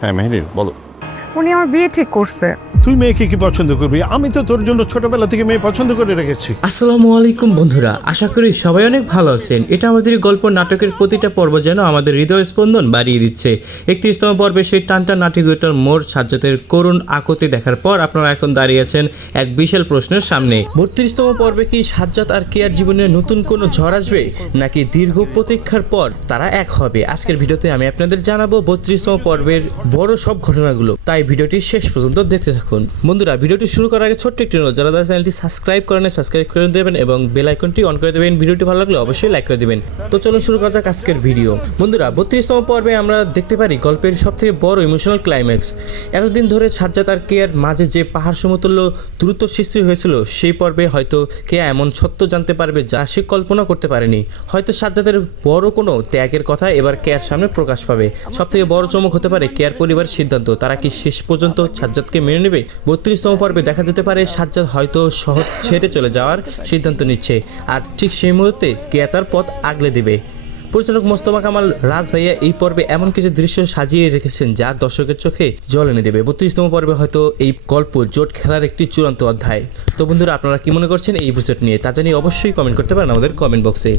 হ্যাঁ মেহেদি বলো। উনি আমার বিয়ে ঠিক করছে। তুই মেয়েকে কি পছন্দ করবি? আমি তো তোর জন্য ছোটবেলা থেকে মেয়ে পছন্দ করে রেখেছি। আসসালামু আলাইকুম বন্ধুরা, আশা করি সবাই অনেক ভালো আছেন। এটা আমাদের গল্প নাটকের প্রতিটা পর্ব যেন আমাদের হৃদয় স্পন্দন বাড়িয়ে দিচ্ছে। 31তম পর্বে সেই টানটান নাটকীয়তার মোড় সাজ্জাদের করুণ আকতি দেখার পর আপনারা এখন দাঁড়িয়ে আছেন এক বিশাল প্রশ্নের সামনে। 32তম পর্বে কি সাজ্জাদ আর কেয়ার জীবনে নতুন কোনো ঝড় আসবে, নাকি দীর্ঘ প্রতীক্ষার পর তারা এক হবে? আজকের ভিডিওতে আমি আপনাদের জানাবো 32তম পর্বের বড় সব ঘটনাগুলো, তাই ভিডিওটি শেষ পর্যন্ত দেখতে থাকুন। বন্ধুরা, ভিডিওটি শুরু করার আগে ছোট্ট একটি অনুরোধ, যারা চ্যানেলটি সাবস্ক্রাইব করেন সাবস্ক্রাইব করে দেবেন এবং বেল আইকনটি অন করে দেবেন। ভিডিওটি ভালো লাগলে অবশ্যই লাইক করে দিবেন। তো চলুন শুরু করা যাক আজকের ভিডিও। বন্ধুরা, 32তম পর্বে আমরা দেখতে পারি গল্পের সবথেকে বড় ইমোশনাল ক্লাইম্যাক্স। এতদিন ধরে সাজ্জাদ আর কেয়ার মাঝে যে পাহাড় সমতুল্য দূরত্ব সৃষ্টি হয়েছিল, সেই পর্বে হয়তো কেয়া এমন সত্য জানতে পারবে যা সে কল্পনা করতে পারেনি। হয়তো সাজ্জাদের বড় কোনো ত্যাগের কথা এবার কেয়ার সামনে প্রকাশ পাবে। সবথেকে বড় চমক হতে পারে কেয়ার পরিবারের সিদ্ধান্ত। তারা কি শেষ পর্যন্ত সাজ্জাদকে মেনে নেবে? 32তম পর্বে দেখা যেতে পারে সাজ্জাদ হয়তো শহর ছেড়ে চলে যাওয়ার সিদ্ধান্ত নিচ্ছে, আর ঠিক সেই মুহূর্তে কেয়া তার পথ আগলে দেবে। পরিচালক মোস্তফা কামাল রাজ ভাইয়া এই পর্বে এমন কিছু দৃশ্য সাজিয়ে রেখেছেন যা দর্শকের চোখে জল এনে দেবে। 32তম পর্বে হয়তো এই গল্প জোট খেলার একটি চূড়ান্ত অধ্যায়। তো বন্ধুরা, আপনারা কি মনে করছেন এই এপিসোড নিয়ে তা জানিয়ে অবশ্যই কমেন্ট করতে পারেন আমাদের কমেন্ট বক্সে।